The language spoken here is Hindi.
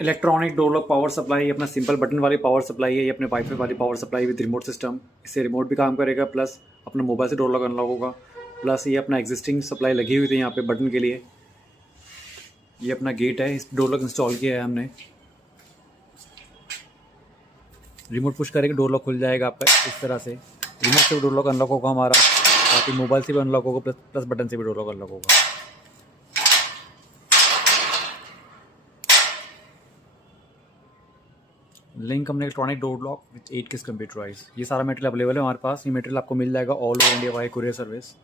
Electronic door lock power supply, ये अपना सिंपल बटन वाली पावर सप्लाई है, ये अपने वाईफाई वाली power supply with remote system. इससे रिमोट भी काम करेगा, प्लस अपना मोबाइल से डोर लॉक अनलॉक होगा। प्लस ये अपना एग्जिस्टिंग सप्लाई लगी हुई थी यहाँ पे बटन के लिए। ये अपना गेट है, इस डोर लॉक इंस्टॉल किया है हमने। रिमोट पुश करेंगे डोर लॉक खुल जाएगा आपका इस तरह से। रिमोट से भी डोर लॉक अनलॉक होगा हमारा, बाकी मोबाइल से भी अनलॉक होगा, प्लस बटन से भी डोर लॉक अनलॉक होगा। लिंक हमने इलेक्ट्रॉनिक डोर लॉक विथ 8 किस कंप्यूटराइज। ये सारा मटेरियल अवेलेबल है हमारे पास। ये मटेरियल आपको मिल जाएगा all over India by courier service.